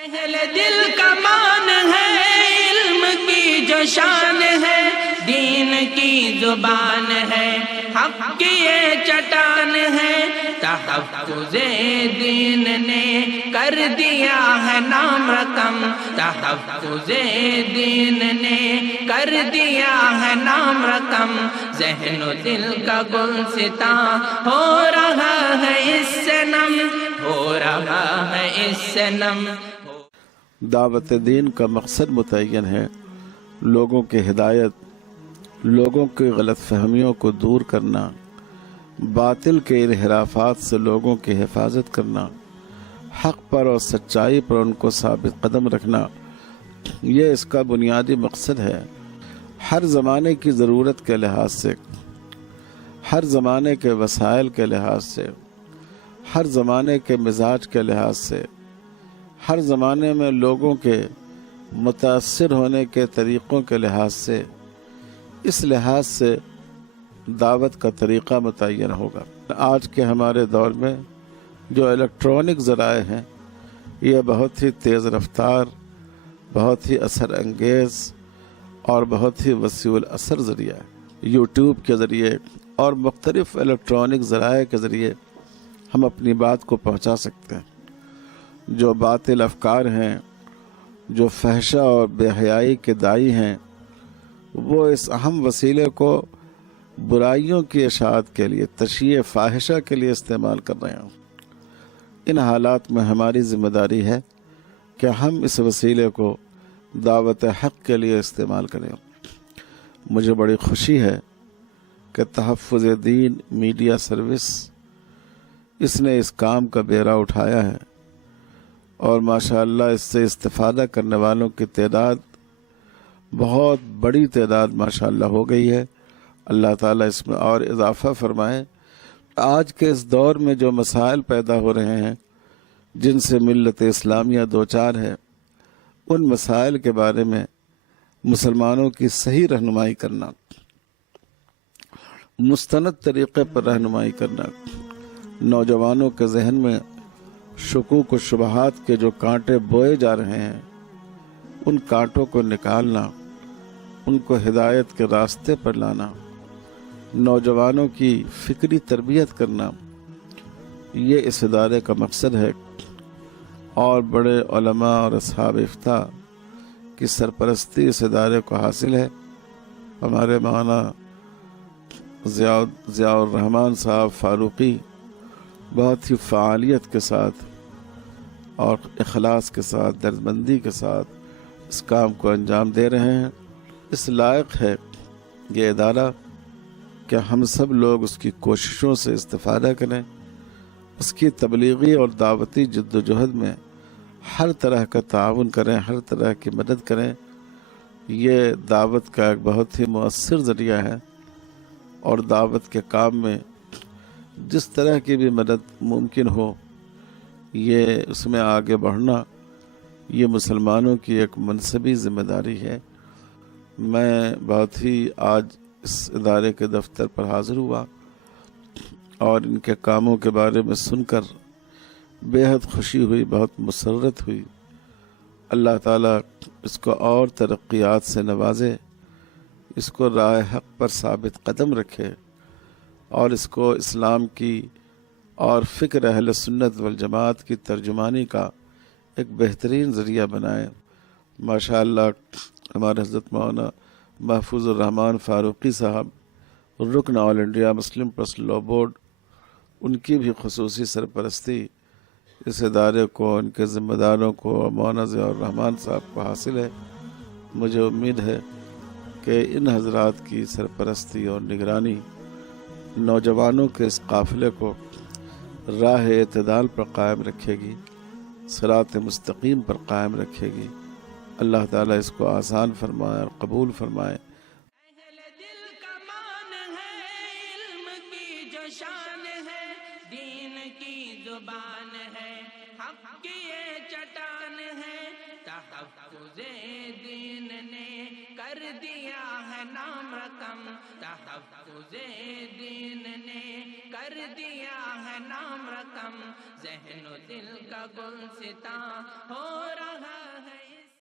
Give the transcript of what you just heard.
اہل دل کا مان ہے، علم کی جو شان ہے، دین کی زبان ہے، حق کی یہ چٹان ہے، تحفظ دین نے کر دیا ہے نام رقم، تحفظ دین نے کر دیا ہے نام رقم، ذہن و دل کا گلستاں ہو رہا ہے اس سے نم، ہو رہا ہے اس سے نم۔ دعوت دین کا مقصد متعین ہے، لوگوں کی ہدایت، لوگوں کی غلط فہمیوں کو دور کرنا، باطل کے انحرافات سے لوگوں کی حفاظت کرنا، حق پر اور سچائی پر ان کو ثابت قدم رکھنا، یہ اس کا بنیادی مقصد ہے۔ ہر زمانے کی ضرورت کے لحاظ سے، ہر زمانے کے وسائل کے لحاظ سے، ہر زمانے کے مزاج کے لحاظ سے، ہر زمانے میں لوگوں کے متاثر ہونے کے طریقوں کے لحاظ سے، اس لحاظ سے دعوت کا طریقہ متعین ہوگا۔ آج کے ہمارے دور میں جو الیکٹرانک ذرائع ہیں، یہ بہت ہی تیز رفتار، بہت ہی اثر انگیز اور بہت ہی وسیع الاثر ذریعہ ہے۔ یوٹیوب کے ذریعے اور مختلف الیکٹرانک ذرائع کے ذریعے ہم اپنی بات کو پہنچا سکتے ہیں۔ جو باطل افکار ہیں، جو فحشہ اور بے حیائی کے داعی ہیں، وہ اس اہم وسیلے کو برائیوں کی اشاعت کے لیے، تشیع فاحشہ کے لیے استعمال کر رہے ہیں۔ ان حالات میں ہماری ذمہ داری ہے کہ ہم اس وسیلے کو دعوت حق کے لیے استعمال کریں۔ مجھے بڑی خوشی ہے کہ تحفظ دین میڈیا سروس اس نے اس کام کا بیڑا اٹھایا ہے، اور ماشاءاللہ اس سے استفادہ کرنے والوں کی تعداد بہت بڑی تعداد ماشاءاللہ ہو گئی ہے۔ اللہ تعالیٰ اس میں اور اضافہ فرمائے۔ آج کے اس دور میں جو مسائل پیدا ہو رہے ہیں، جن سے ملت اسلامیہ دوچار ہے، ان مسائل کے بارے میں مسلمانوں کی صحیح رہنمائی کرنا، مستند طریقے پر رہنمائی کرنا، نوجوانوں کے ذہن میں شکوک و شبہات کے جو کانٹے بوئے جا رہے ہیں، ان کانٹوں کو نکالنا، ان کو ہدایت کے راستے پر لانا، نوجوانوں کی فکری تربیت کرنا، یہ اس ادارے کا مقصد ہے۔ اور بڑے علماء اور اصحاب افتاء کی سرپرستی اس ادارے کو حاصل ہے۔ ہمارے مولانا ضیاء الرحمن صاحب فاروقی بہت ہی فعالیت کے ساتھ اور اخلاص کے ساتھ، درد کے ساتھ اس کام کو انجام دے رہے ہیں۔ اس لائق ہے یہ ادارہ کہ ہم سب لوگ اس کی کوششوں سے استفادہ کریں، اس کی تبلیغی اور دعوتی جد و جہد میں ہر طرح کا تعاون کریں، ہر طرح کی مدد کریں۔ یہ دعوت کا ایک بہت ہی مؤثر ذریعہ ہے، اور دعوت کے کام میں جس طرح کی بھی مدد ممکن ہو، یہ اس میں آگے بڑھنا، یہ مسلمانوں کی ایک منصبی ذمہ داری ہے۔ میں بہت ہی آج اس ادارے کے دفتر پر حاضر ہوا اور ان کے کاموں کے بارے میں سن کر بے حد خوشی ہوئی، بہت مسرت ہوئی۔ اللہ تعالیٰ اس کو اور ترقیات سے نوازے، اس کو راہ حق پر ثابت قدم رکھے، اور اس کو اسلام کی اور فکر اہل سنت والجماعت کی ترجمانی کا ایک بہترین ذریعہ بنائے۔ ماشاءاللہ ہمارے حضرت مولانا محفوظ الرحمن فاروقی صاحب، رکن all India Muslim personal law board, ان کی بھی خصوصی سرپرستی اس ادارے کو، ان کے ذمہ داروں کو، مولانا ضیاء الرحمن صاحب کو حاصل ہے۔ مجھے امید ہے کہ ان حضرات کی سرپرستی اور نگرانی نوجوانوں کے اس قافلے کو راہ اعتدال پر قائم رکھے گی، صراط مستقیم پر قائم رکھے گی۔ اللہ تعالیٰ اس کو آسان فرمائے اور قبول فرمائے۔ اہل دل کا مان ہے، علم کی جو شان ہے، دین کی زبان ہے، حق کی یہ چٹان ہے، تحفظ دین نے کر دیا ہے نام رقم، تحفظ دین نے کر دیا ہے نام رقم، ذہن و دل کا گلستاں ہو